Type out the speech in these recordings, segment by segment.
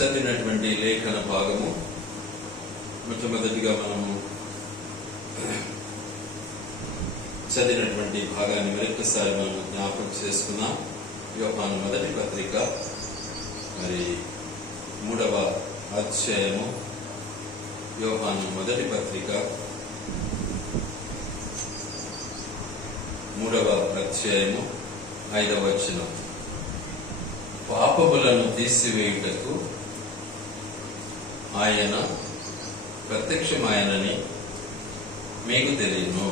చదివినటువంటి లేఖన భాగము మొట్టమొదటిగా మనము చదివినటువంటి భాగాన్ని మరొకసారి మనం జ్ఞాపకం చేసుకున్నాం. యోహాను మొదటి పత్రిక 3వ అధ్యాయము. యోహాను మొదటి పత్రిక 3వ అధ్యాయము 5వ వచనం. పాపములను తీసివేయుటకు ఆయన ప్రత్యక్షమాయనని మీకు తెలియను.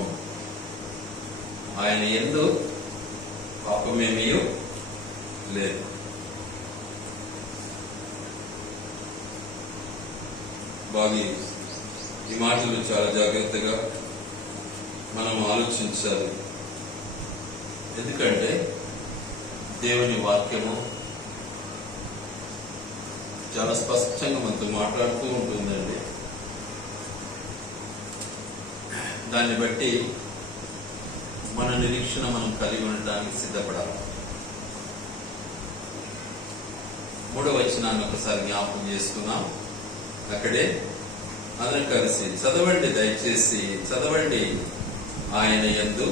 ఆయన యందు పాపమేమీ లేదు. బాగా ఈ మాటలు చాలా జాగ్రత్తగా మనం ఆలోచించాలి. ఎందుకంటే దేవుని వాక్యము చాలా స్పష్టంగా మనతో మాట్లాడుతూ ఉంటుందండి. దాన్ని బట్టి మన నిరీక్షణ మనం కలిగి ఉండడానికి సిద్ధపడాలి. 3వ వచనాన్ని ఒకసారి జ్ఞాపకం చేసుకున్నాం. అక్కడే అందరం కలిసి చదవండి, దయచేసి చదవండి. ఆయన యందు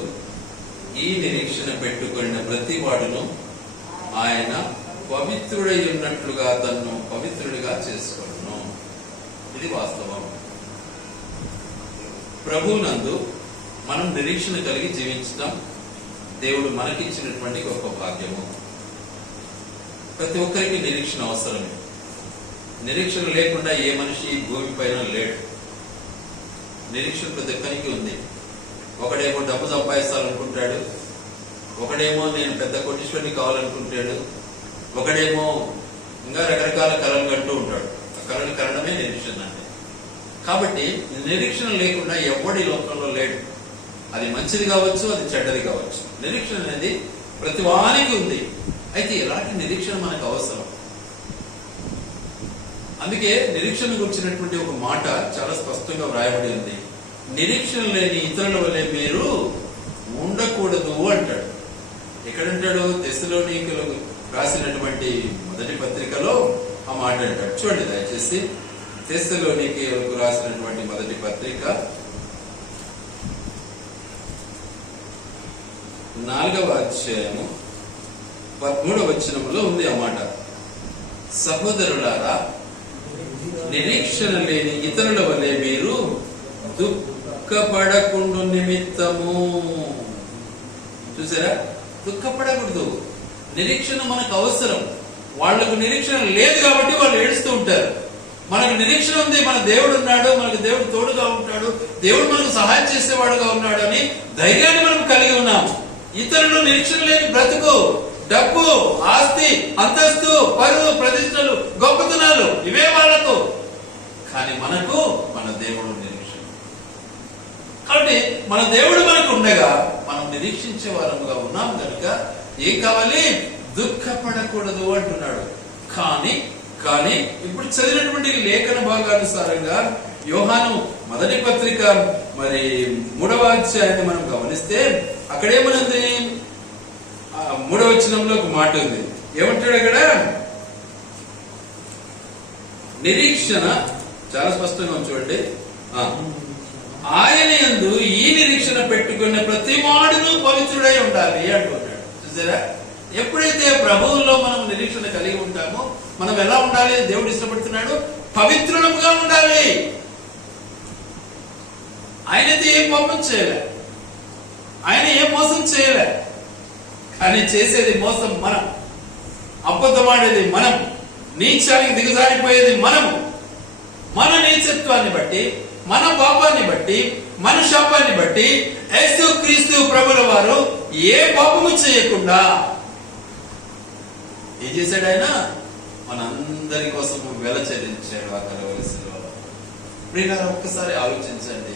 ఈ నిరీక్షణ పెట్టుకున్న ప్రతి వాడును ఆయన పవిత్రుడై ఉన్నట్లుగా తన్ను పవిత్రుడిగా చేసుకొనును. ఇది వాస్తవం. ప్రభువునందు మనం నిరీక్షణ కలిగి జీవించడం దేవుడు మనకిచ్చినటువంటి గొప్ప భాగ్యము. ప్రతి ఒక్కరికి నిరీక్షణ అవసరమే. నిరీక్షణ లేకుండా ఏ మనిషి భూమి పైన లేడు. నిరీక్షణ ప్రతి ఒక్కరికి ఉంది. ఒకడేమో డబ్బు సంపాదిస్తాలనుకుంటాడు, ఒకడేమో నేను పెద్ద కోటీశ్వరుని కావాలనుకుంటాడు, ఒకడేమో ఇంకా రకరకాల కళలు కంటూ ఉంటాడు. ఆ కళలు కనడమే నిరీక్షణ అంటే. కాబట్టి నిరీక్షణ లేకుండా ఎవడి లోకంలో లేడు. అది మంచిది కావచ్చు, అది చెడ్డది కావచ్చు. నిరీక్షణ అనేది ప్రతి వానికి ఉంది. అయితే ఎలాంటి నిరీక్షణ మనకు అవసరం. అందుకే నిరీక్షణ గురించినటువంటి ఒక మాట చాలా స్పష్టంగా వ్రాయబడి ఉంది. నిరీక్షణ లేని ఇతరుల వలె మీరు ఉండకూడదు అంటాడు. ఎక్కడంటాడు? తెస్సలోనికీయులకు రాసినటువంటి మొదటి పత్రికలో ఆ మాట అంటాడు. చూడండి దయచేసి. తెస్సలోనికీయులకు రాసినటువంటి మొదటి పత్రిక 4వ అధ్యాయము 13వ వచనంలో ఉంది ఆ మాట. సహోదరులారా, నిరీక్షణ లేని ఇతరుల వలె మీరు దుఃఖపడకుండా నిమిత్తము. చూసారా? దుఃఖపడకూడదు. నిరీక్షణ మనకు అవసరం. వాళ్లకు నిరీక్షణ లేదు కాబట్టి వాళ్ళు ఏడుస్తూ ఉంటారు. మనకు నిరీక్షణ ఉంది, మన దేవుడు ఉన్నాడు, మనకు దేవుడు తోడుగా ఉంటాడు, దేవుడు మనకు సహాయం చేసేవాడుగా ఉన్నాడు అని ధైర్యాన్ని మనం కలిగి ఉన్నాము. ఇతరులు నిరీక్షణ లేని బ్రతుకు, డబ్బు, ఆస్తి, అంతస్తు, పరువు, ప్రతిష్టలు, గొప్పతనాలు ఇవే వాళ్లకు. కానీ మనకు మన దేవుడు నిరీక్షణ. కాబట్టి మన దేవుడు మనకు ఉండగా మనం నిరీక్షించే వారముగా ఉన్నాం కనుక ఏం కావాలి? దుఃఖపడకూడదు అంటున్నాడు. కానీ ఇప్పుడు చదివినటువంటి లేఖన భాగానుసారంగా యోహాను మొదటి పత్రిక 3వ అధ్యాయాన్ని మనం గమనిస్తే అక్కడేమనుంది? 3వ వచనంలో ఒక మాట ఉంది. ఏమంటాడు అక్కడ? నిరీక్షణ చాలా స్పష్టంగా చూడండి. ఆయన యందు ఈ నిరీక్షణ పెట్టుకున్న ప్రతి వాడును పవిత్రుడై ఉండాలి అంటున్నాడు. చూసారా? ఎప్పుడైతే ప్రభువులో మనం నిరీక్షణ కలిగి ఉంటామో మనం ఎలా ఉండాలి? దేవుడు ఇష్టపడుతున్నాడు, పవిత్రులుగా ఉండాలి. ఆయనది ఏం పాపం చేయలే, ఆయన ఏం మోసం చేయలే. కానీ చేసేది మోసం మనం, అబద్ధమాడేది మనం, నీచానికి దిగజారిపోయేది మనము. మన నీచత్వాన్ని బట్టి, మన పాపాన్ని బట్టి, మన శాపాన్ని బట్టి యేసుక్రీస్తు ప్రభుల వారు ఏ పాపము చేయకుండా ఏం చేశాడు? ఆయన మనందరి కోసం వెల చెల్లించాడు ఆ కలువరి శిలువలో. ప్రియులారా, ఒక్కసారి ఆలోచించండి.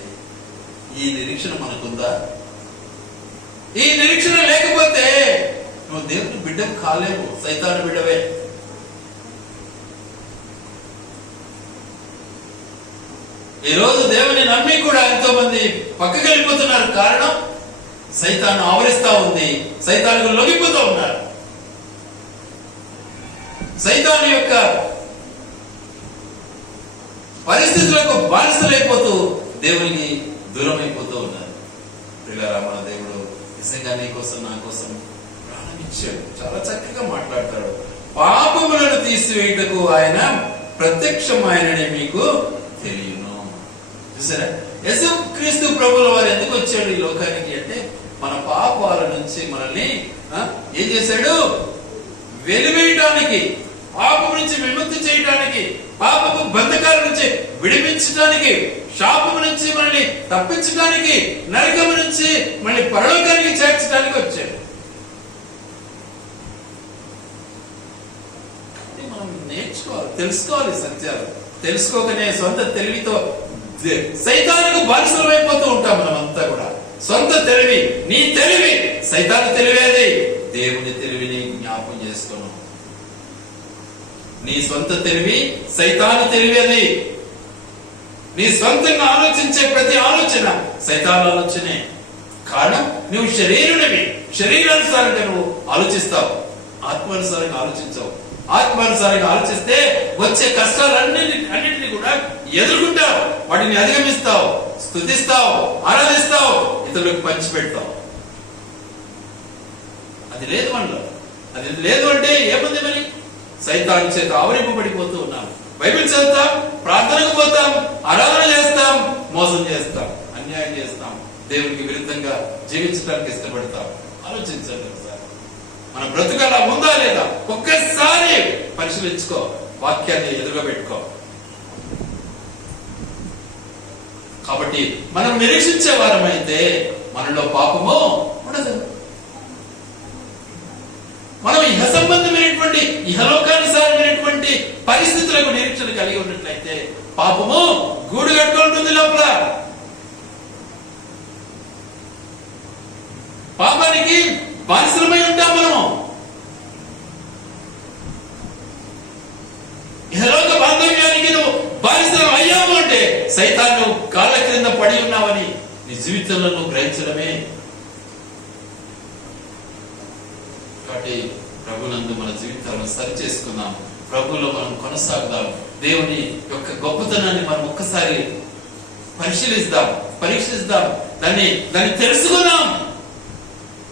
ఈ నిరీక్షణ మనకుందా? ఈ నిరీక్షణ లేకపోతే నువ్వు దేవుని బిడ్డకు కాలేవు, సైతాను బిడ్డవే. ఈ రోజు దేవుని నమ్మి కూడా ఎంతో మంది పక్కకి వెళ్ళిపోతున్నారు. కారణం సైతాను ఆవరిస్తా ఉంది, సైతానుకు లొంగిపోతూ ఉన్నారు. సైతాను యొక్క పరిస్థితులకు బానిసలైపోతూ దేవునికి దూరం అయిపోతూ ఉన్నారు. పిల్లరా, మన దేవుడు నిజంగా నీ కోసం నా కోసం ప్రాణం ఇచ్చాడు. చాలా చక్కగా మాట్లాడతాడు. పాపములను తీసివేయుటకు ఆయన ప్రత్యక్షమైనని మీకు తెలియను. చూసారా, యేసుక్రీస్తు ప్రభువుల వారు ఎందుకు వచ్చాడు ఈ లోకానికి అంటే మన పాపాల నుంచి మనల్ని ఏం చేశాడు? వెలివేయటానికి, పాపం నుంచి విముక్తి చేయడానికి, పాపపు బంధకాల నుంచి విడిపించడానికి, శాపము నుంచి మనల్ని తప్పించడానికి, నరకము నుంచి మళ్ళీ పరలోకానికి చేర్చడానికి వచ్చాడు. మనం నేర్చుకోవాలి, తెలుసుకోవాలి సత్యాలు. తెలుసుకోకనే సొంత తెలివితో సైతానుకు బానిసలమైపోతూ ఉంటాం. మనం అంతా కూడా సొంత తెలివి, నీ తెలివి సైతాను తెలివేది. దేవుని తెలివిని జ్ఞాపం చేసుకోను. నీ సొంత తెలివి సైతాను తెలివేది. నీ సొంతంగా ఆలోచించే ప్రతి ఆలోచన సైతాను ఆలోచనే. కారణం, నువ్వు శరీరునివి. శరీరానుసారంగా నువ్వు ఆలోచిస్తావు, ఆత్మానుసారంగా ఆలోచించావు. ఆత్మానుసారంగా ఆలోచిస్తే వచ్చే కష్టాలన్నింటినీ కూడా ఎదుర్కొంటావు, వాటిని అధిగమిస్తావు, స్తుతిస్తావు, ఆరాధిస్తావు, ఇతరులకు పంచిపెడతావు. అది లేదు మనలో. అది లేదు అంటే ఏముంది? మరి సైతాను చేత ఆవరింపబడిపోతూ ఉన్నాం. బైబిల్ చదువుతాం, ప్రార్థనకు పోతాం, ఆరాధన చేస్తాం, మోసం చేస్తాం, అన్యాయం చేస్తాం, దేవునికి విరుద్ధంగా జీవించడానికి ఇష్టపడతాం. ఆలోచించండి ఒకసారి, మన బ్రతుకు అలా ఉందా లేదా ఒక్కసారి పరిశీలించుకో. వాక్యాన్ని ఎదురుగా పెట్టుకో. కాబట్టి మనం నిరీక్షించే వారమైతే మనలో పాపము ఉండదు. మనం ఇహ సంబంధమైనటువంటి ఇహలోకానుసారమైనటువంటి పరిస్థితులకు నిరీక్షణ కలిగి ఉన్నట్లయితే పాపము గూడు కట్టుకుంటుంది లోపల. పాపానికి బానిసలమై ఉంటాం మనం. ఇహలోక బాంధవ్యానికి నువ్వు బానిసలం అయ్యావు అంటే సైతాను కాళ్ళ క్రింద పడి ఉన్నావని నీ జీవితంలో నువ్వు గ్రహించడమే. కాబట్టి ప్రభునందు మన జీవితాలను సరి చేసుకుందాం, ప్రభువులో మనం కొనసాగుదాం. దేవుని యొక్క గొప్పతనాన్ని మనం ఒక్కసారి పరీక్షిస్తాం, దాన్ని తెలుసుకుందాం.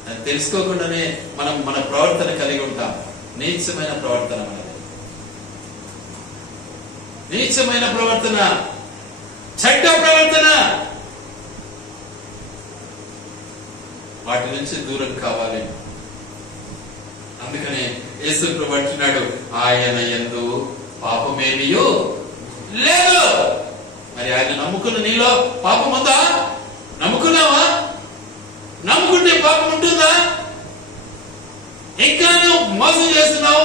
అది తెలుసుకోకుండానే మనం మన ప్రవర్తన కలిగి ఉంటాం. నీచమైన ప్రవర్తన, మనది నీచమైన ప్రవర్తన, చెడ్డ ప్రవర్తన. వాటి నుంచి దూరం కావాలి. అందుకనే యేసు ప్రభువు అంటున్నాడు, ఆయన యందు పాపమేమియో లేదు. మరి ఆయన నమ్ముకున్న నీలో పాపం ఉందా? నమ్ముకున్నావా? నమ్ముకుంటే పాపం ఉంటుందా? ఇంకా నువ్వు మోసం చేస్తున్నావు,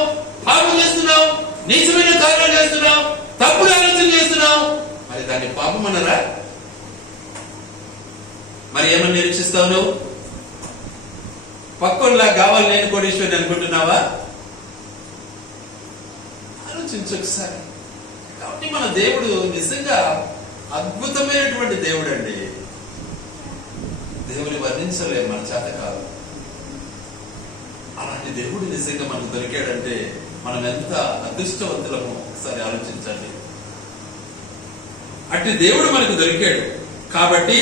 పాపం చేస్తున్నావు, నీచమైన కార్యాలు చేస్తున్నావు, తప్పుడు ఆలోచన చేస్తున్నావు. మరి దాన్ని పాపం అన్నారా? మరి ఏమని నిరీక్షిస్తావు నువ్వు? పక్కలా కావాలి నేను కోటీశ్వరుని అనుకుంటున్నావా? ఆలోచించు ఒకసారి. కాబట్టి మన దేవుడు నిజంగా అద్భుతమైనటువంటి దేవుడు అండి. దేవుని వర్ణించలేము, మన చేత కాదు. అలాంటి దేవుడు నిజంగా మనకు దొరికాడంటే మనం ఎంత అదృష్టవంతులమో ఒకసారి ఆలోచించండి. అట్టి దేవుడు మనకు దొరికాడు. కాబట్టి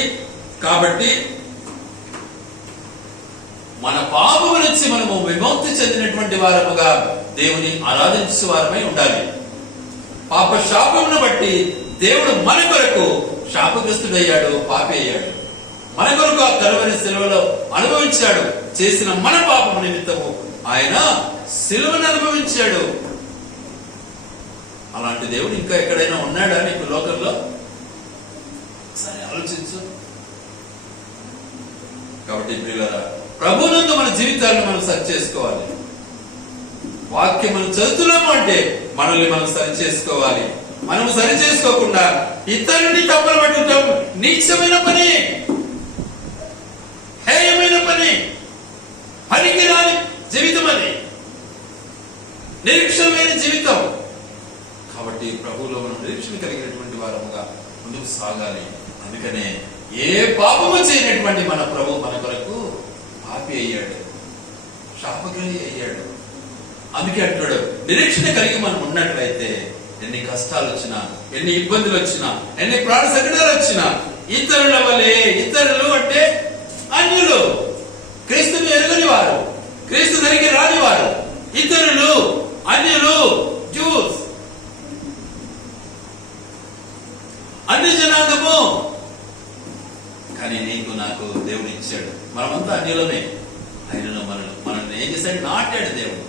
మన పాపము నుంచి మనము విముక్తి చెందినటువంటి వారముగా దేవుని ఆరాధించే వారమై ఉండాలి. పాప శాపమును బట్టి దేవుడు మన కొరకు శాపగ్రస్తుడయ్యాడు, పాపి అయ్యాడు. మన కొరకు ఆ కలువరి సిలువలో అనుభవించాడు. చేసిన మన పాపము నిమిత్తము ఆయన సిలువను అనుభవించాడు. అలాంటి దేవుడు ఇంకా ఎక్కడైనా ఉన్నాడా నీకు లోకంలో? సరే ఆలోచించు. కాబట్టి ప్రియులారా, ప్రభువునందు మన జీవితాలను మనం సరి చేసుకోవాలి. వాక్యం మనం చదువుతున్నాము అంటే మనల్ని మనం సరి చేసుకోవాలి. మనం సరి చేసుకోకుండా ఇతరుని తప్పులు పట్టుకుంటాం. నీచమైన పని, హేయమైన పని, పనికిరాని జీవితం, అది నిరీక్షణ లేని జీవితం. కాబట్టి ప్రభువులో మనం నిరీక్షణ కలిగినటువంటి వారముగా ముందుకు సాగాలి. అందుకనే ఏ పాపము చేయనటువంటి మన ప్రభు మన కొరకు పాపి అయ్యాడు, శాపగ్రహి అయ్యాడు. అందుకే అంటాడు, నిరీక్షణ కలిగి మనం ఉన్నట్లయితే ఎన్ని కష్టాలు వచ్చినా, ఎన్ని ఇబ్బందులు వచ్చినా, ఎన్ని ప్రాణ సంకటాలు వచ్చినా, ఇతరుల వలె, ఇతరులు అంటే అన్యులు, క్రీస్తుని ఎరుగని వారు, క్రీస్తు దగ్గరికి రాని వారు, ఇతరులు, అన్యులు, జ్యూస్, అన్య జనాంగము. కానీ నీకు నాకు దేవుడు ఇచ్చాడు. మనమంతా అన్యులమే. ఆయనను మనల్ని ఏం చేశాడు? నాటాడు దేవుడు.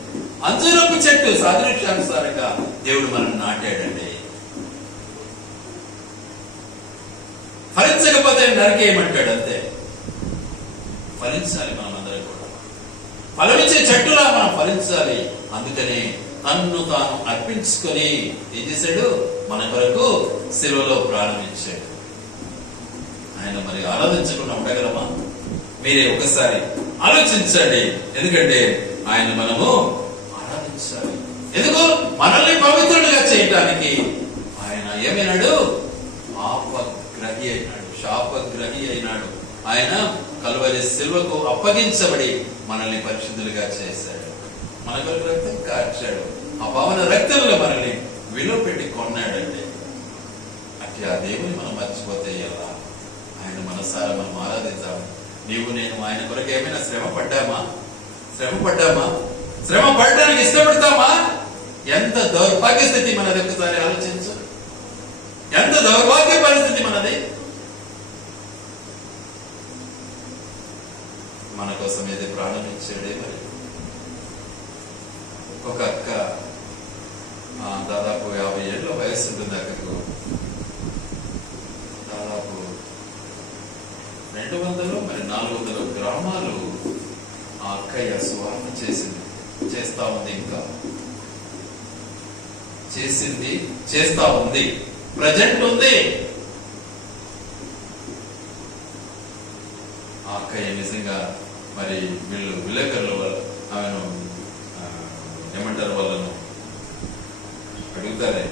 అంజూరపు చెట్టు సాదృశ్యానుసారంగా దేవుడు మనల్ని నాటాడండి. ఫలించకపోతే నరికేయమంటాడు అంతే. ఫలించాలి. మనమందరం కూడా ఫలమిచ్చే చెట్టులా మనం ఫలించాలి. అందుకని తన్ను తాను అర్పించుకొని ఏం చేశాడు? మన కొరకు శిలువలో ప్రారంభించాడు. ఆయన మరి ఆరాధించకుండా ఉండగలమా? మీరే ఒకసారి ఆలోచించండి. ఎందుకంటే ఆయన మనము ఆరాధించాలి. ఎందుకు? మనల్ని పవిత్రులుగా చేయడానికి. ఆయన ఏమైనాడు? పాపగ్రహి అయినాడు, శాపగ్రహి అయినాడు. ఆయన కల్వరి శిలువకు అప్పగించబడి మనల్ని పరిశుద్ధులుగా చేశాడు. మన కొరకు రక్తం కార్చాడు. ఆ పవన రక్తంలో మనల్ని విలువ పెట్టి కొన్నాడండి. అట్లా ఆ దేవుని మనం మర్చిపోతే ఎలా? ఆయన మనసారా మనం ఆరాధిద్దాము. నీవు నేను ఆయన కొరకు ఏమైనా శ్రమ పడ్డామా? శ్రమ పడడానికి ఇష్టపడతామా? ఎంత దౌర్భాగ్య స్థితి మనది. ఒకసారి ఆలోచించు. ఎంత దౌర్భాగ్య పరిస్థితి మనది. మన కోసం ఏది ప్రాణం ఇచ్చాడే. మరి ఒక అక్క దాదాపు 50 ఏళ్ళ వయసు ఉంటుంది. అక్కకు దాదాపు 200 మరి 400 గ్రామాలు ఆ అక్కయ్య సువార్త చేస్తా ఉంది. ఇంకా చేస్తా ఉంది. ప్రజెంట్ ఉంది. ఆ అక్కయ్య నిజంగా మరి వీళ్ళు విలేకరుల వల్ల ఆమెను ఏమంటారు, వాళ్ళను అడుగుతారే,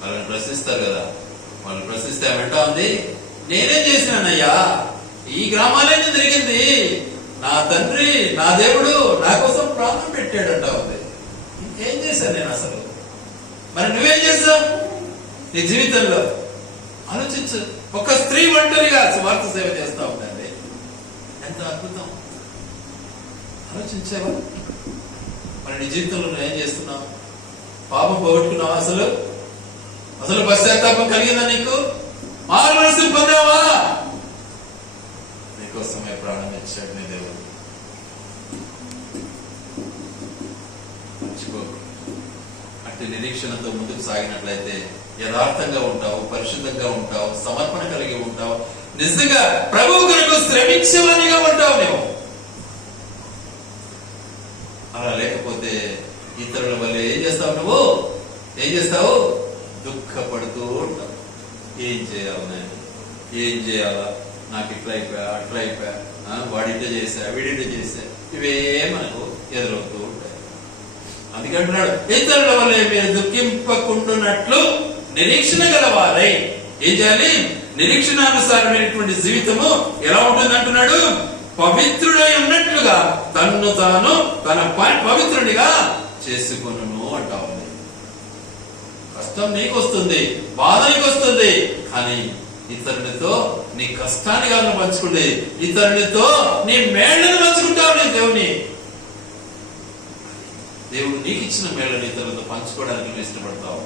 వాళ్ళని ప్రశ్నిస్తారు కదా. వాళ్ళు ప్రశ్నిస్తే ఏమంటా ఉంది, నేనేం చేసినానయ్యా, ఈ గ్రామాలే జరిగింది, నా తండ్రి నా దేవుడు నా కోసం ప్రాణం పెట్టాడంటా ఉంది. ఇంకేం చేశాను నేను అసలు? మరి నువ్వేం చేశావు నీ జీవితంలో? ఆలోచించు. ఒక స్త్రీ ఒంటరిగా స్వార్థ సేవ చేస్తా ఉందండి. ఎంత అద్భుతం. ఆలోచించావా? మరి నీ జీవితంలో నువ్వు ఏం చేస్తున్నావు? పాపం పోగొట్టుకున్నావా? అసలు పశ్చాత్తాపం కలిగిందా నీకు? మారు మనసు పొందావా? నీకోసమే ప్రాణం ఇచ్చాడు నీ దేవుడు. మర్చిపోకు. అట్టి నిరీక్షణతో ముందుకు సాగినట్లయితే యథార్థంగా ఉంటావు, పరిశుద్ధంగా ఉంటావు, సమర్పణ కలిగి ఉంటావు, నిజంగా ప్రభువు కొరకు శ్రమించేవానిగా ఉంటావు నువ్వు. అలా లేకపోతే ఇతరుల వల్ల ఏం చేస్తావు? నువ్వు ఏం చేస్తావు? దుఃఖపడుతూ ఉంటావు. ఏం చేయాలి నేను? ఏం చేయాలా? నాకు ఇట్లా అయిపోయా, అట్లా అయిపోయా, వాడింటే చేశా, వీడింటే చేశా, ఇవే మనకు ఎదురవుతూ ఉంటాయి. అందుకంటున్నాడు, ఇతరుల వల్ల మీరు దుఃఖింపకుండునట్లు నిరీక్షణ గలవారై ఏం చేయాలి? నిరీక్షణానుసారమైనటువంటి జీవితము ఎలా ఉంటుంది అంటున్నాడు? పవిత్రుడై ఉన్నట్లుగా తన్ను తాను తన పవిత్రునిగా చేసుకొనును అంటావు. కష్టం నీకు వస్తుంది, బాధ నీకు వస్తుంది, కానీ ఇతరులతో నీ కష్టాన్ని కాదు పంచుకుంటే, ఇతరులతో నీ మేళ్లను పంచుకుంటావు. నీ దేవుడు నీకు ఇచ్చిన మేళ్లను ఇతరులతో పంచుకోవడానికి నువ్వు ఇష్టపడతావు.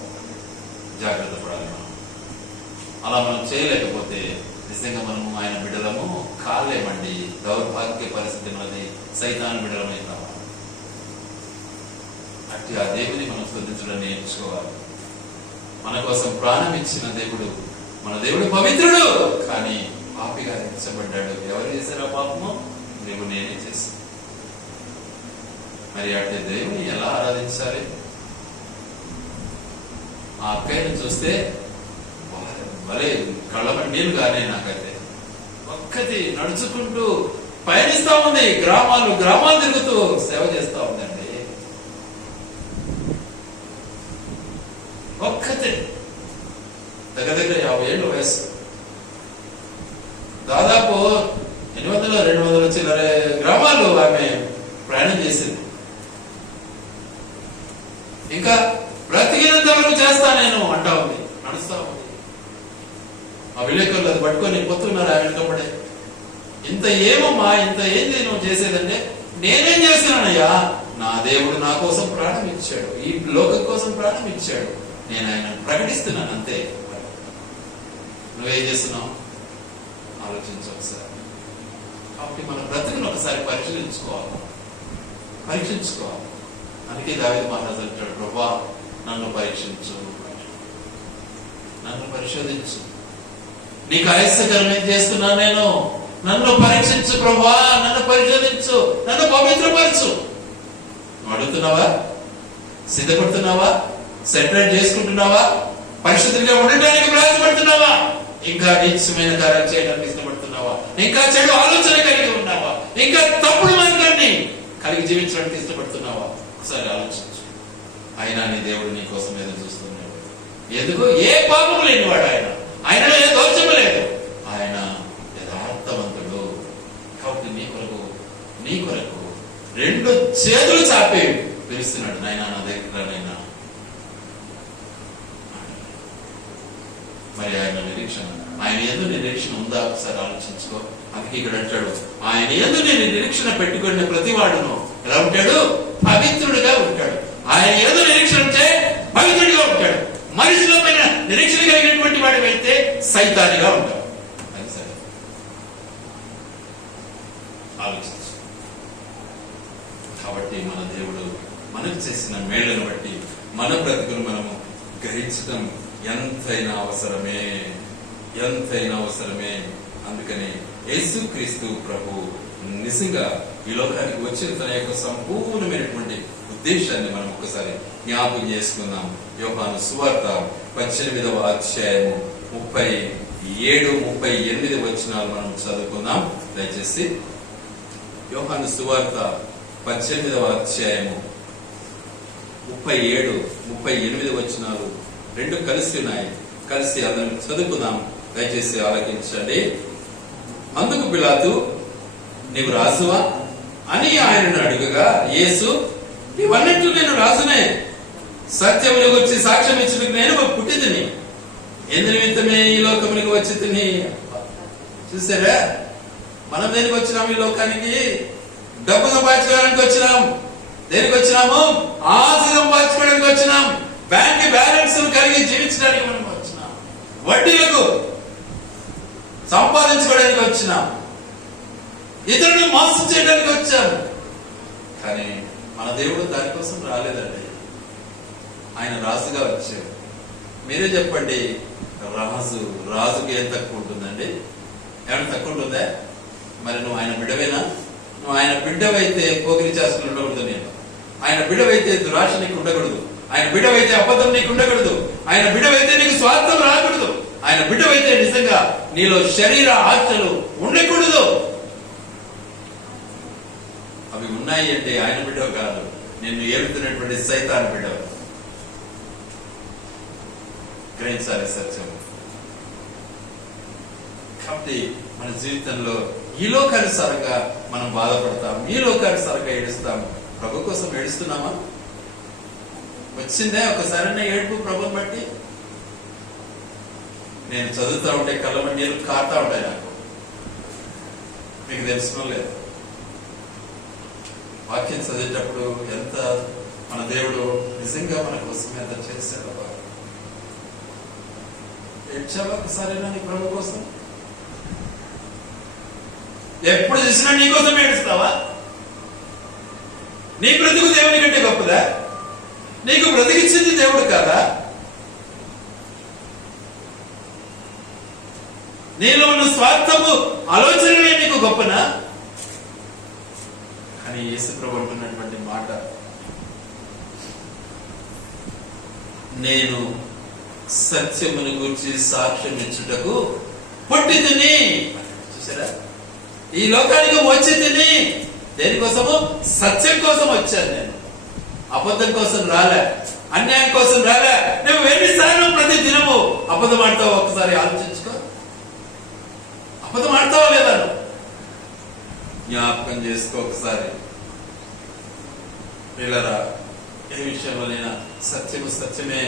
జాగ్రత్త పడాలి మనం. అలా మనం చేయలేకపోతే నిజంగా మనము ఆయన బిడ్డలము కాలేమండి. దౌర్భాగ్య పరిస్థితి మనది. సైతాను బిడ్డలమైతాము. అట్టి ఆ దేవుని మనం స్తుతించడం నేర్చుకోవాలి. మన కోసం ప్రాణం ఇచ్చిన దేవుడు, మన దేవుడు పవిత్రుడు, కానీ పాపిగా ఎంచబడ్డాడు. ఎవరు చేశారు ఆ పాపము? నువ్వు, నేనే చేశాను. మరి అట్టే దేవుని ఎలా ఆరాధించాలి? ఆ అక్కయ్యను చూస్తే భలే కళ్ళమని నీళ్ళు కానీ నాకైతే ఒక్కటి నడుచుకుంటూ పయనిస్తా ఉంది. గ్రామాలు తిరుగుతూ సేవ చేస్తా ఉందండి. ఒక్కతే దగ్గర 50 ఏళ్ళ వయసు. దాదాపు 800-200 చిల్లర గ్రామాలు ఆమె ప్రయాణం చేసింది. ఇంకా నేను అంటా ఉంది, నడుస్తా ఉంది. ఆ విలేకరులు అది పట్టుకొని పొత్తున్నారు ఆ వెనుకబడే. ఇంత ఏమమ్మా, ఇంత ఏంది నువ్వు చేసేదంటే, నేనేం చేస్తున్నానయ్యా, నా దేవుడు నా కోసం ప్రాణం ఇచ్చాడు, ఈ లోకం కోసం ప్రాణం ఇచ్చాడు, నేను ఆయన ప్రకటిస్తున్నాను అంతే. నువ్వేం చేస్తున్నావు ఆలోచించు ఒకసారి. కాబట్టి మన బ్రతుకును ఒకసారి పరీక్షించుకోవాలి. అందుకే దావీదు మహారాజు అంటాడు, ప్రభువా నన్ను పరీక్షించు, నన్ను పరిశోధించు, నీకు ఆయాసకరం ఏం చేస్తున్నా నేను, నన్ను పరీక్షించు ప్రభువా, నన్ను పరిశోధించు, నన్ను పవిత్రపరచు. నువ్వు అడుగుతున్నావా? సిద్ధపడుతున్నావా? సెపరేట్ చేసుకుంటున్నావా? పరిశుద్ధంగా ఉండడానికి ప్రయాసపడుతున్నావా? ఇంకా నీచమైన కార్యాలు చేయడానికి ఇష్టపడుతున్నావా? ఇంకా చెడు ఆలోచన కలిగి ఉన్నావా? ఇంకా తప్పుడు మార్గాన్ని కలిగి జీవించడానికి ఇష్టపడుతున్నావా? ఒకసారి ఆలోచించు. ఆయన నీ దేవుడు నీ కోసం ఎదురు చూస్తున్నాడు. ఎందుకు? ఏ పాపము లేనివాడు ఆయన, ఆయనలో ఏ దోషము లేదు, ఆయన యథార్థవంతుడు. కాబట్టి నీ కొరకు రెండు చేతులు చాపి పిలుస్తున్నాడు, నాయనా నా దగ్గర నైనా. మరి ఆయన నిరీక్షణ, ఆయన యందు నిరీక్షణ ఉందా? ఒకసారి ఆలోచించుకో. అందుకే ఇక్కడ అంటాడు, ఆయన యందు నేను నిరీక్షణ పెట్టుకున్న ప్రతి వాడును ఎలా ఉంటాడు? పవిత్రుడిగా ఉంటాడు. ఆయన యందు నిరీక్షణ ఉంటే పవిత్రుడిగా ఉంటాడు. మనిషిలో పైన నిరీక్షణ కలిగినటువంటి వాడు వెళ్తే సైతానిగా ఉంటాడు. అది సరే, ఆలోచించు. కాబట్టి మన దేవుడు మనకు చేసిన మేళ్లను బట్టి మన బ్రతుకును మనము గ్రహించడం ఎంతైనా అవసరమే. అందుకని యేసుక్రీస్తు ప్రభు నిజంగా ఈ లోకానికి వచ్చిన తన యొక్క సంపూర్ణమైనటువంటి ఉద్దేశాన్ని మనం ఒకసారి జ్ఞాపకం చేసుకుందాం. యోహాను సువార్త 18వ అధ్యాయము 37, 38 వచనాలు మనం చదువుకుందాం దయచేసి. యోహాను సువార్త 18వ అధ్యాయము 37, 38 వచనాలు రెండు కలిసి ఉన్నాయి. కలిసి అందరం చదువుకుందాం దయచేసి ఆలకించండి. అందుకు పిలాతు, నీవు రాజువా అని ఆయనను అడుగగా, యేసు, నీవన్నట్టు నేను రాజునే, సత్యములకు వచ్చి సాక్ష్యం ఇచ్చినకు నేను పుట్టితిని, ఎందు నిమిత్తమే ఈ లోకమునికి వచ్చి తిని. చూసారా, మనం దేనికి వచ్చినాం? ఈ లోకానికి డబ్బు సంపాదించుకోవడానికి వచ్చినాం. దేనికి వచ్చినాము? ఆస్తి సంపాదించుకోవడానికి వచ్చినాం. బ్యాంక్ బ్యాలెన్స్ కలిగి జీవించడానికి మనం వచ్చినాం. వడ్డీలకు సంపాదించుకోవడానికి వచ్చినాం. ఇతరులను మోసం చేయడానికి వచ్చాము. కానీ మన దేవుడు దానికోసం రాలేదండి. ఆయన రాజుగా వచ్చాడు. మీరే చెప్పండి, రాజుకి ఏం తక్కువ ఉంటుందండి? ఏమైనా తక్కువ ఉంటుందా? మరి నువ్వు ఆయన బిడ్డవేనా? నువ్వు ఆయన బిడ్డవైతే పోగిరి చేస్తులు ఉండకూడదు. నేను ఆయన బిడ్డవైతే దురాశ నీకు ఉండకూడదు. ఆయన బిడ్డవైతే అబద్ధం నీకు ఉండకూడదు. ఆయన బిడ్డవైతే నీకు స్వార్థం రాకూడదు. ఆయన బిడ్డవైతే నిజంగా నీలో శరీర ఆశలు ఉండకూడదు. అవి ఉన్నాయి అంటే ఆయన బిడ్డవు కాదు, నిన్ను ఏలుతున్నటువంటి సైతాన్ బిడ్డవు. గ్రహించాలి సత్యం. కాబట్టి మన జీవితంలో ఈ లోకానుసారంగా మనం బాధపడతాం, ఈ లోకానుసారంగా ఏడుస్తాం. ప్రభు కోసం ఏడుస్తున్నామా? వచ్చిందే ఒకసారి ఏడుపు ప్రభుని బట్టి? నేను చదువుతా ఉంటే కళ్ళ నీళ్ళు కారుతా ఉంటాయి నాకు. మీకు తెలుసుకో లేదు. వాక్యం చదివేటప్పుడు ఎంత మన దేవుడు నిజంగా మన కోసం ఎంత చేశాడు. ఏడ్చావా ఒకసారైనా నీ ప్రభు కోసం? ఎప్పుడు చూసినా నీ కోసం ఏడుస్తావా? నీ బ్రతుకు దేవుని కంటే గొప్పదా? నీకు బ్రతికిచ్చింది దేవుడు కాదా? నీలో ఉన్న స్వార్థము ఆలోచనలే నీకు గొప్పనా? అని యేసు ప్రభు అంటున్నటువంటి మాట, నేను సత్యమును గురించి సాక్ష్యం ఇచ్చుటకు పుట్టి తిని. చూసారా, ఈ లోకానికి వచ్చి తిని. దేనికోసము? సత్యం కోసం వచ్చాను నేను. అబద్ధం కోసం రాలే, అన్యాయం కోసం రాలే. నువ్వు ఎన్నిసార్లు ప్రతి దినము అబద్ధం ఆడతావు? ఒకసారి ఆలోచించుకో. అబద్ధం ఆడతావా లేదా? జ్ఞాపకం చేసుకో ఒకసారి. పిల్లరా, ఏ విషయంలోనైనా సత్యము సత్యమే,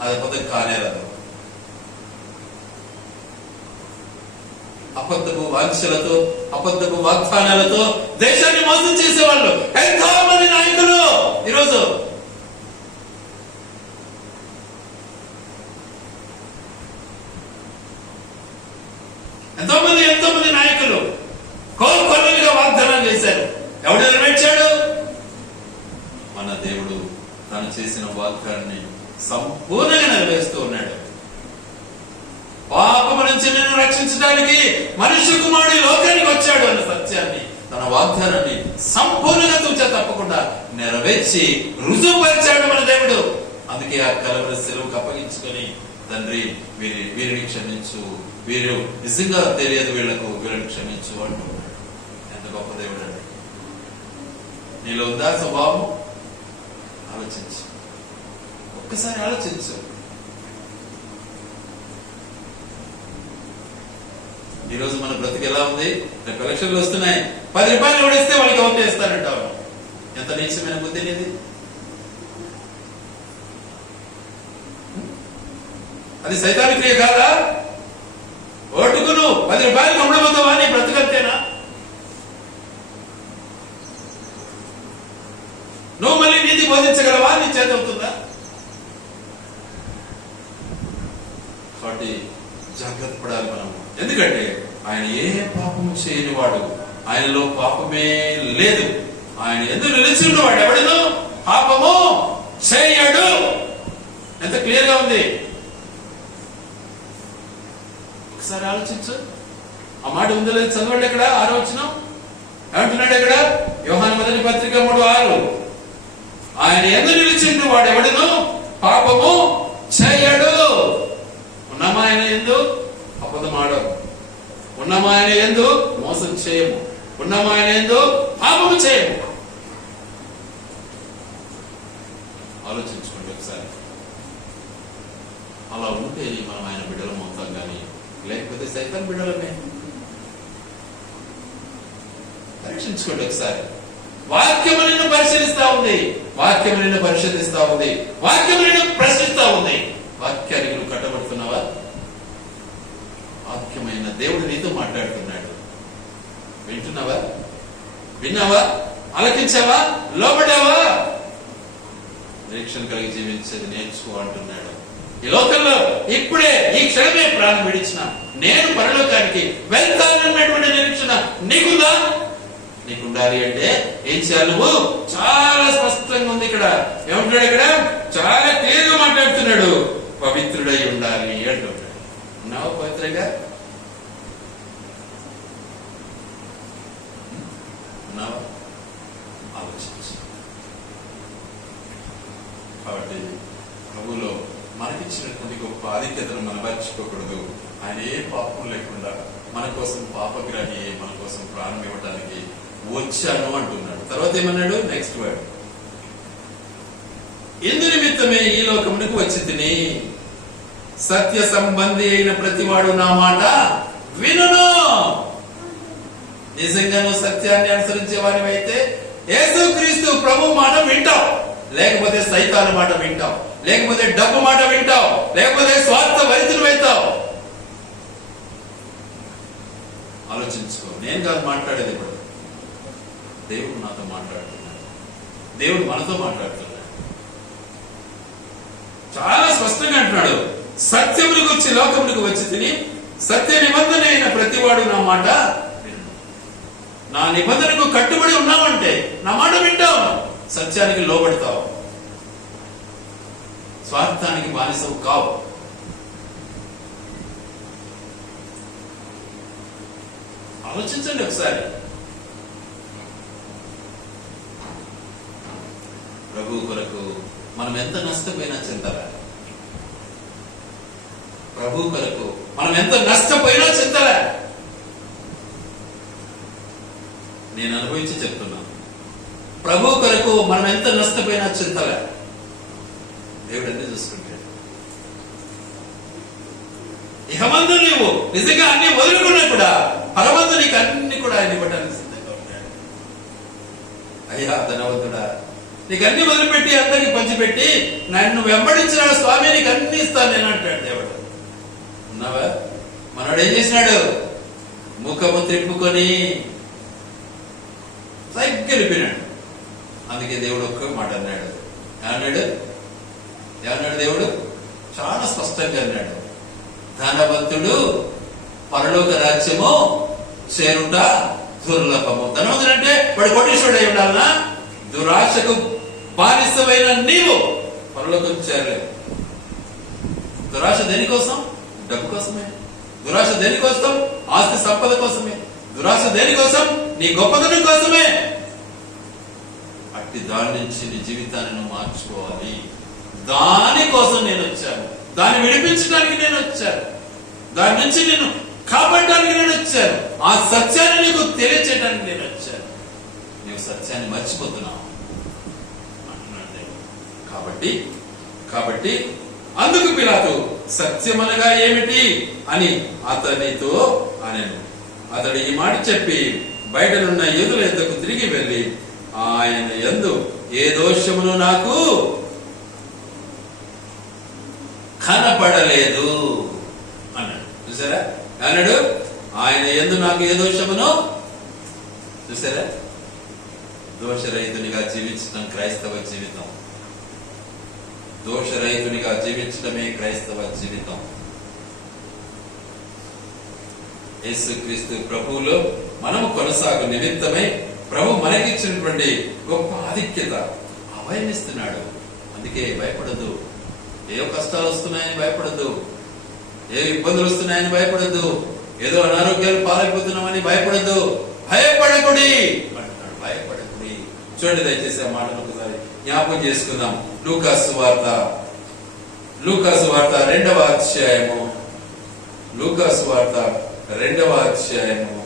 అది అబద్ధం కానే రాదు. అబద్ధపు వాంఛలతో, అబద్ధపు వాగ్దానాలతో దేశాన్ని మోసం చేసేవాళ్ళు ఎంతో మంది నాయకులు ఈరోజు. ఎంతో మంది నాయకులు కోకొల్లుగా వాగ్దానం చేశారు. ఎవడు నెరవేర్చాడు? మన దేవుడు తాను చేసిన వాగ్దానాన్ని సంపూర్ణంగా నెరవేరుస్తూ ఉన్నాడు. పాపము నుంచి నిన్ను రక్షించడానికి మనుష్య కుమారుడు లోకానికి వచ్చాడు అన్న సత్యాన్ని, తన వాగ్దానాన్ని సంపూర్ణంగా తూచా తప్పకుండా నెరవేర్చి రుజువుపరిచాడు మన దేవుడు. అందుకే ఆ కలవరి సెలవుకు అప్పగించుకొని, తండ్రి వీరిని క్షమించు, వీరు నిజంగా తెలియదు వీళ్లకు, వీళ్ళని క్షమించు అంటున్నాడు. ఎంత గొప్ప దేవుడు అండి. నీలో ఉందా స్వభావం? ఆలోచించు, ఒక్కసారి ఆలోచించు. ఈ రోజు మన బ్రతికి ఎలా ఉంది? రేపు ఎలక్షన్లు వస్తున్నాయి, 10 రూపాయలు ఓడిస్తే వాళ్ళకి ఓటు వేస్తానంటావు. ఎంత నీచమైన బుద్ధి అనేది! అది సైతాని క్రియ కాదా? ఓటుకు నువ్వు 10 రూపాయలు అమ్మడబోతావా? నీ బ్రతకంతేనా? నువ్వు మళ్ళీ నీతి బోధించగలవా? నీ చేత అవుతుందా? కాబట్టి జాగ్రత్త పడాలి మనం. ఎందుకంటే ఆయన ఏ పాపము చేయని వాడు, ఆయనలో పాపమే లేదు. ఆయన ఎందుకు నిలిచి ఉన్నవాడు ఎవడను పాపము చేయడు. ఎంత క్లియర్ గా ఉంది. ఒకసారి ఆలోచించు. ఆ మాట ఉందో లేదు చదవండి. ఎక్కడ 6వ వచనం ఏమంటున్నాడు? ఎక్కడ? యోహాను మొదటి పత్రిక 3:6. ఆయన ఎందుకు నిలిచిండు వాడు ఎవడను పాపము చేయడు. ఉన్నామా ఆయన ఎందు? అబద్ధం ఆడము. ఉన్నామా ఆయన ఎందు? మోసం చేయము. ఉన్నామా ఆయన ఎందు? పాపము చేయము. ఆలోచించుకోండి ఒకసారి. అలా ఉంటే మనం ఆయన బిడ్డలం అవుతాం, కానీ లేకపోతే సైతాన్ బిడ్డలమే. పరీక్షించుకోండి ఒకసారి. వాక్యము నిన్ను పరిశీలిస్తా ఉంది, వాక్యము నిన్ను పరిశోధిస్తా ఉంది, వాక్యము నిన్ను ప్రశ్నిస్తా ఉంది. వాక్యానికి నువ్వు కట్టబడుతున్నావా? వాక్యమైన దేవుడు నీతో మాట్లాడుతున్నాడు. వింటున్నావా? విన్నావా? ఆలకించావా? లోబడ్డావా? నిరీక్షణ కలిగి జీవించేది నేర్చుకో అంటున్నాడు. ఈ లోకంలో ఇప్పుడే ఈ క్షణమే ప్రాణం విడిచిన నేను పరలోకానికి వెళ్తానన్నటువంటి నిరీక్షణ నీకుందా? నీకుండాలి అంటే ఏం చేయాలి? నువ్వు చాలా స్పష్టంగా ఉంది ఇక్కడ. ఏమంటున్నాడు? ఇక్కడ చాలా క్లియర్ గా మాట్లాడుతున్నాడు. పవిత్రుడై ఉండాలి అంటున్నాడు. ఉన్నావా పవిత్రంగా? ఉన్నావా? ఆలోచించు. కాబట్టి ప్రభువులో మనకిచ్చినటువంటి గొప్ప ఆధిక్యతను మనం మర్చిపోకూడదు. ఆయన ఏ పాపం లేకుండా మన కోసం పాపగ్రాహి, మన కోసం ప్రాణం ఇవ్వడానికి వచ్చాను అంటున్నాడు. తర్వాత ఏమన్నాడు? నెక్స్ట్ వర్డ్, ఇందు నిమిత్తమే ఈ లోకమునకు వచ్చి తిని సత్య సంబంధి అయిన ప్రతివాడు నా మాట వినును. నిజంగా నువ్వు సత్యాన్ని అనుసరించే వారివైతే యేసుక్రీస్తు ప్రభు మాట వింటావు, లేకపోతే సైతాను మాట వింటావు, లేకపోతే డబ్బు మాట వింటావు, లేకపోతే స్వార్థ వైద్యులు అవుతావు. ఆలోచించుకో. నేను కాదు మాట్లాడేది, ఇప్పుడు దేవుడు నాతో మాట్లాడుతున్నాడు, దేవుడు మనతో మాట్లాడుతున్నాడు. చాలా స్పష్టంగా అంటున్నాడు, సత్యములకు వచ్చి లోకములకు వచ్చి తిని సత్య నిబంధన అయిన ప్రతివాడు నా మాట విను. నా నిబంధనకు కట్టుబడి ఉన్నావంటే నా మాట వింటావు, సత్యానికి లోబడతావు, స్వార్థానికి బానిసవు కావు. ఆలోచించండి ఒకసారి. ప్రభు కొరకు మనం ఎంత నష్టపోయినా చింతలే. ప్రభు కొరకు మనం ఎంత నష్టపోయినా చింతలే. నేను అనుభవించి చెప్తున్నాను. ప్రభు కొరకు మనం ఎంత నష్టపోయినా చింతలే. దేవుడు అన్ని చూసుకుంటాడు. ఇహమందు నీవు నిజంగా అన్ని వదులుకున్నా కూడా పరమందు నీకు అన్ని కూడా ఆయన ఇవ్వడానికి సిద్ధంగా ఉంటాడు. అయ్యా ధనవంతుడా, నీకు అన్ని వదిలిపెట్టి అందరికి పంచిపెట్టి నన్ను వెంబడించిన స్వామి నీకు అన్ని మనోడు ఏం చేసినాడు? ముఖము త్రిప్పుకొని వెళ్ళిపోయినాడు. అందుకే దేవుడు ఒక్క మాట అన్నాడు. ఏమన్నాడు దేవుడు? చాలా స్పష్టంగా అన్నాడు, ధనవంతుడు పరలోక రాజ్యము చేరుట దుర్లభము. ధనవంతుడు అంటే వాడు కోటీశ్వరుడు అయి ఉండాలనా? దురాశకు బానిసమైన నీవు పరలోకం చేరలేవు. దురాశ దేనికోసం? డబ్బు కోసమే. దురాశ దేనికోసం? ఆస్తి సంపద కోసమే. దురాశ దేనికోసం? నీ గొప్పతనం కోసమే. అట్టి దాని నుంచి నీ జీవితాన్ని నువ్వు మార్చుకోవాలి. దానికోసం నేను వచ్చాను. దాన్ని విడిపించడానికి నేను వచ్చాను. దాని నుంచి నేను కాపాడడానికి నేను వచ్చాను. ఆ సత్యాన్ని నీకు తెలియచేయడానికి నేను వచ్చాను. నీవు సత్యాన్ని మర్చిపోతున్నావు అంటున్నాడు. కాబట్టి అందుకు పిలాతు సత్యమనగా ఏమిటి అని అతనితో అనెను. అతడు ఈ మాట చెప్పి బయటనున్న యూదుల యొద్దకు తిరిగి వెళ్ళి ఆయన యందు ఏ దోషమును నాకు కనపడలేదు అన్నాడు. చూసారా? అన్నాడు, ఆయన యందు నాకు ఏ దోషమును. చూసారా? దోషరహితునిగా జీవించడం క్రైస్తవ జీవితం. దోషరహితునిగా జీవించడమే క్రైస్తవ జీవితం. యేసుక్రీస్తు ప్రభువులో మనము కొనసాగు నిమిత్తమై ప్రభు మనకిచ్చినటువంటి గొప్ప ఆధిక్యత అభయమిస్తున్నాడు. అందుకే భయపడద్దు. ఏ కష్టాలు వస్తున్నాయని భయపడద్దు. ఏ ఇబ్బందులు వస్తున్నాయని భయపడద్దు. ఏదో అనారోగ్యాలు పాలైపోతున్నామని భయపడద్దు. భయపడకుడి అంటున్నాడు. భయపడకుడి. చూడండి దయచేసి ఆ మాటను ఒకసారి జ్ఞాపకం చేసుకుందాం. లూకాసు వార్త 2వ అధ్యాయము. లూకాసు వార్త 2వ అధ్యాయము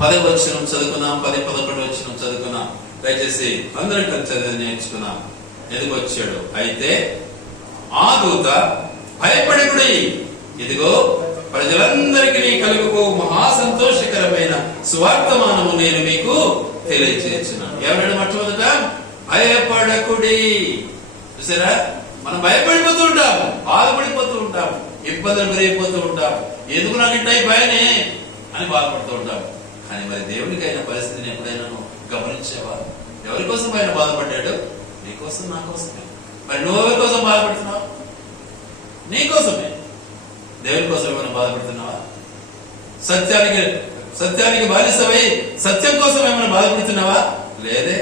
10వ వచనం చదువుకున్నాం. 10-11 వచనం చదువుకున్నాం. దయచేసి అందరం కలిసి చదివి నేర్చుకున్నాం. ఎందుకు వచ్చాడు? అయితే ఆ దూత భయపడకుడి, ఇదిగో ప్రజలందరికీ కలుగు మహా సంతోషకరమైన సువార్తమానము నేను మీకు తెలియజేస్తున్నాను. ఎవరైనా మొట్టమొదట భయపడకుడి. చూసారా? మనం భయపడిపోతూ ఉంటాము, బాధపడిపోతూ ఉంటాము, ఇబ్బందులు పెరిగిపోతూ ఉంటాము. ఎందుకు నాకు ఇంట భయనే అని బాధపడుతూ ఉంటాము. కానీ మరి దేవునికి అయిన పరిస్థితిని ఎప్పుడైనా గమనించేవా? ఎవరి కోసం ఆయన బాధపడ్డాడు? నీకోసం, నా కోసమే. మరి నువ్వెవరి కోసం బాధపడుతున్నావు? నీకోసమే. దేవుని కోసం ఏమైనా బాధపడుతున్నావా? సత్యానికి బానిసవై సత్యం కోసం ఏమైనా బాధపడుతున్నావా? లేదే.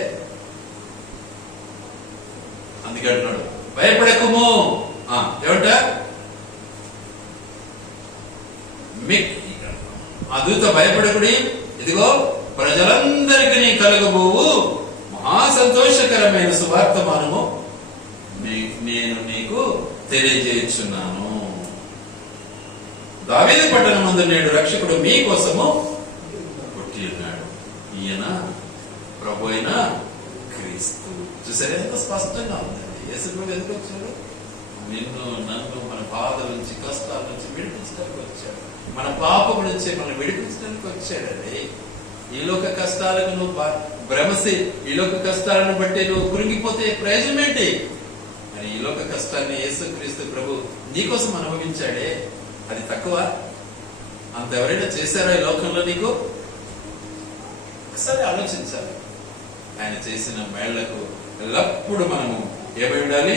అందుకే అంటున్నాడు భయపడకుము. ఏమంట? ఆ దూత భయపడకుడి, ఇదిగో ప్రజలందరికీ కలుగబోవు మహా సంతోషకరమైన సువార్తమానము నేను నీకు తెలియజేయుచున్నాను. దావీదు పట్టణమందు నేడు రక్షకుడు మీ కోసము పుట్టి ఉన్నాడు. ఈయన ప్రభు అయిన క్రీస్తు. చూసారా? ఎంత స్పష్టంగా ఉందండి. యేసు ప్రభు ఎందుకు వచ్చాడు? నిన్ను నన్ను మన బాధల నుంచి, కష్టాల నుంచి విడిపించడానికి వచ్చాడు. మన పాపం నుంచి మనం విడిపించడానికి వచ్చాడండి. ఈ లోక కష్టాలకు నువ్వు భ్రమసి, ఈ లోక కష్టాలను బట్టి నువ్వు కురింగిపోతే ప్రయోజనం ఏంటి? మరి ఈ లోక కష్టాన్ని యేసుక్రీస్తు ప్రభు నీకోసం అనుభవించాడే, అది తక్కువ? అంత ఎవరైనా చేశారా ఈ లోకంలో? నీకు ఒకసారి ఆలోచించాలి. ఆయన చేసిన మేళ్లకు ఎల్లప్పుడు మనము ఏమై ఉండాలి?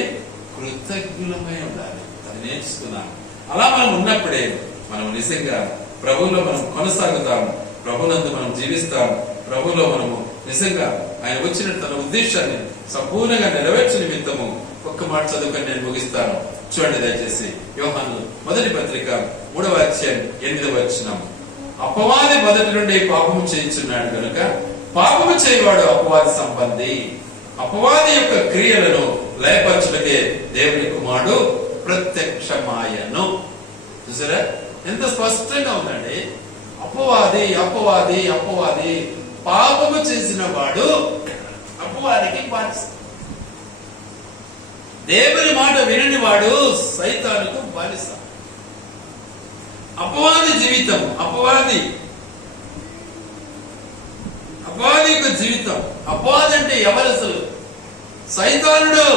కృతజ్ఞులమై ఉండాలి. అది నేర్చుకున్నాం. అలా మనం ఉన్నప్పుడే మనం నిజంగా ప్రభువులో మనం కొనసాగుతాము, ప్రభునందు మనం జీవిస్తాము, ప్రభులో మనము నిజంగా ఆయన వచ్చిన తన ఉద్దేశాన్ని సంపూర్ణంగా నెరవేర్చే నిమిత్తము ఒక్క మాట చదువుకొని నేను ముగిస్తాను. చూడండి దయచేసి. యోహాను మొదటి పత్రిక 3వ అధ్యాయం 8వ వచనం. అపవాది మొదటి నుండి పాపము చేయించున్నాడు కనుక పాపము చేయవాడు అపవాది సంబంధి. అపవాది యొక్క క్రియలను లయపరచుటకే దేవుని కుమారుడు ప్రత్యక్షమాయను. చూసారా? ఎంత స్పష్టంగా ఉందండి. అపవాది అపవాది అపవాది. పాపము చేసిన వాడు అపవాదికి బానిస. దేవుని మాట వినని వాడు సైతానుకు బానిస. అపవాది జీవితం, అపవాది యొక్క జీవితం. అపవాది అంటే ఎవరు? అసలు సైతానుడు.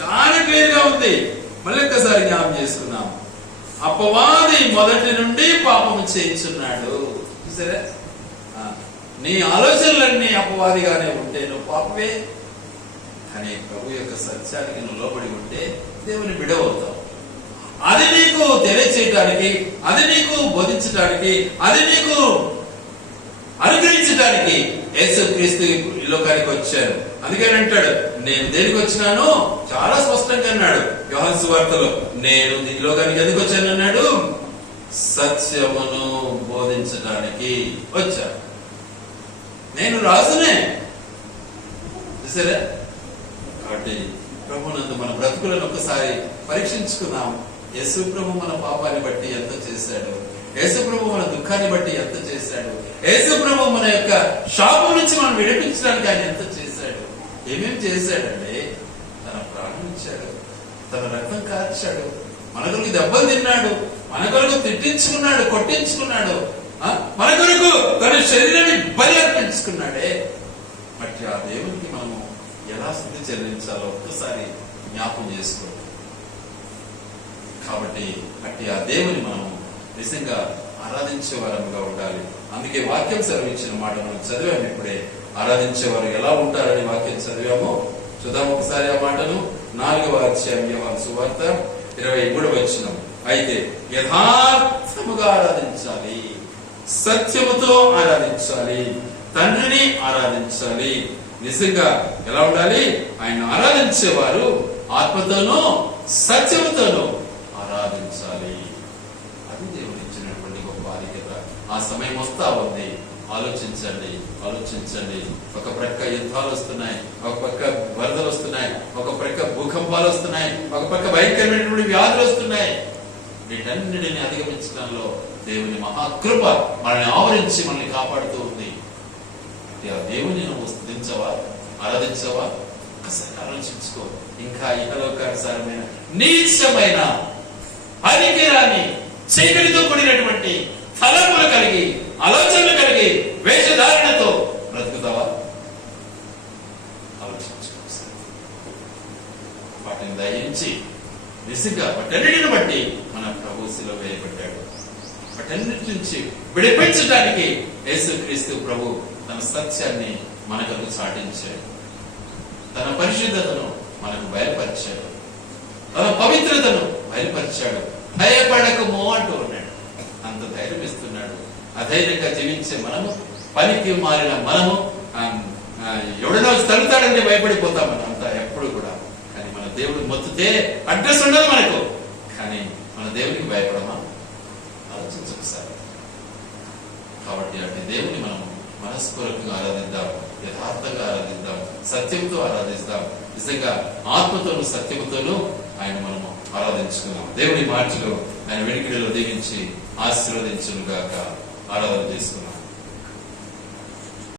చాలా క్లియర్ గా ఉంది. మళ్ళీ ఒక్కసారి జ్ఞాపకం చేసుకున్నాం. అపవాది మొదటి నుండి పాపము చేయించున్నాడు. చూసారా, నీ ఆలోచనలన్నీ అపవాదిగానే ఉంటే నువ్వు పాపమే. కానీ ప్రభు యొక్క సత్యానికి నువ్వు లోబడి ఉంటే దేవుని బిడవవుతావు. అది నీకు తెలియచేయటానికి, అది నీకు బోధించడానికి, అది నీకు అనుగ్రహించడానికి యేసుక్రీస్తు ఈ లోకానికి వచ్చారు. అందుకని అంటాడు, నేను దేనికి వచ్చినాను చాలా స్పష్టంగా అన్నాడు యోహాను సువార్తలో. నేను ఈ లోకానికి ఎందుకు వచ్చాను అన్నాడు? సత్యమును బోధించడానికి వచ్చాను. నేను రాజునే. చూసారా? కాబట్టి ప్రభునందు మన బ్రతుకులను ఒక్కసారి పరీక్షించుకుందాం. యేసు ప్రభు మన పాపాన్ని బట్టి ఎంత చేశాడు, యేసు ప్రభు మన దుఃఖాన్ని బట్టి ఎంత చేశాడు, యేసు ప్రభు మన యొక్క శాపం నుంచి మనం విడిపించడానికి ఆయన ఎంత చేశాడు. ఏమేం చేశాడంటే తన ప్రాణం ఇచ్చాడు, తన రక్తం కార్చాడు, మన కొరకు దెబ్బలు తిన్నాడు, మన కొరకు తిట్టించుకున్నాడు, కొట్టించుకున్నాడు, మన కొరకు తన శరీరాన్ని బలి అర్పించుకున్నాడే. బట్టి ఆ దేవునికి మనము ఎలా స్థితి చెల్లించాలో ఒక్కసారి జ్ఞాపకం చేసుకోండి. కాబట్టి అట్టి ఆ దేవుని మనము నిజంగా ఆరాధించే వారముగా ఉండాలి. అందుకే వాక్యం సెలవిచ్చిన మాట మనం చదివాము. ఇప్పుడే ఆరాధించేవారు ఎలా ఉంటారని వాక్యం చదివాము. చూద్దాం ఒకసారి ఆ మాటను. 4వ అధ్యాయం యోహాను సువార్త 23వ వచనం. అయితే యథార్థముగా ఆరాధించాలి, సత్యముతో ఆరాధించాలి, తండ్రిని ఆరాధించాలి. నిజంగా ఎలా ఉండాలి? ఆయన ఆరాధించేవారు ఆత్మతోనూ సత్యముతోనూ ఆరాధించాలి. అది దేవుడు ఇచ్చినటువంటి గొప్ప ఆధిక్యత. ఆ సమయం వస్తా ఉంది. ఆలోచించండి, ఆలోచించండి. ఒక ప్రక్క యుద్ధాలు వస్తున్నాయి, ఒక పక్క వరదలు వస్తున్నాయి, ఒక ప్రక్క భూకంపాలు వస్తున్నాయి, ఒక పక్క భయంకరమైనటువంటి వ్యాధులు వస్తున్నాయి. వీటన్నిటిని అధిగమించడంలో దేవుని మహాకృప మనల్ని ఆవరించి మనల్ని కాపాడుతూ ఉంది. ఆ దేవుని నువ్వు స్తుతించవా, ఆరాధించవా? ఒక్కసారి ఆలోచించుకో. ఇంకా ఇహలోకానుసారమైన నీచమైన పనికిరాని చీకటితో కూడినటువంటి తలములు కలిగి, ఆలోచనలు కలిగి, వేషధారణతో బ్రతుకుతావా? ఆలోచించుకో. వాటిని దయించి నిజంగా వాటన్నిటిని బట్టి మన ప్రభు శిలువ వేయబడ్డాడు. వాటన్నిటి నుంచి విడిపించడానికి యేసుక్రీస్తు ప్రభు తన సత్యాన్ని మనకు చాటించాడు, తన పరిశుద్ధతను మనకు బయలుపరిచాడు, తన పవిత్రతను బయలుపరిచాడు. భయపడకము అంటూ ఉన్నాడు. అంత ధైర్యం ఇస్తున్నాడు. అధైర్యంగా జీవించే మనము, పనికి మారిన మనము ఎవడనో తలుతాడంటే భయపడిపోతాం మనం అంతా ఎప్పుడు కూడా. కానీ మన దేవుడు మొత్తుతే అడ్రస్ ఉండదు మనకు. కానీ మన దేవునికి భయపడమా? ఆలోచించఒకసారి. కాబట్టి అటు దేవుని మనం మనస్పూర్వకంగా ఆరాధిద్దాం, యథార్థంగా ఆరాధిద్దాం, సత్యంతో ఆరాధిద్దాం. నిజంగా ఆత్మతోనూ సత్యముతోనూ ఆయన మనము ఆరాధించుకున్నాం. దేవుని మార్చిలో ఆయన వెనుకడిలో దీవించి ఆశీర్వదించును గాక. ఆరాధన చేసుకున్నాం.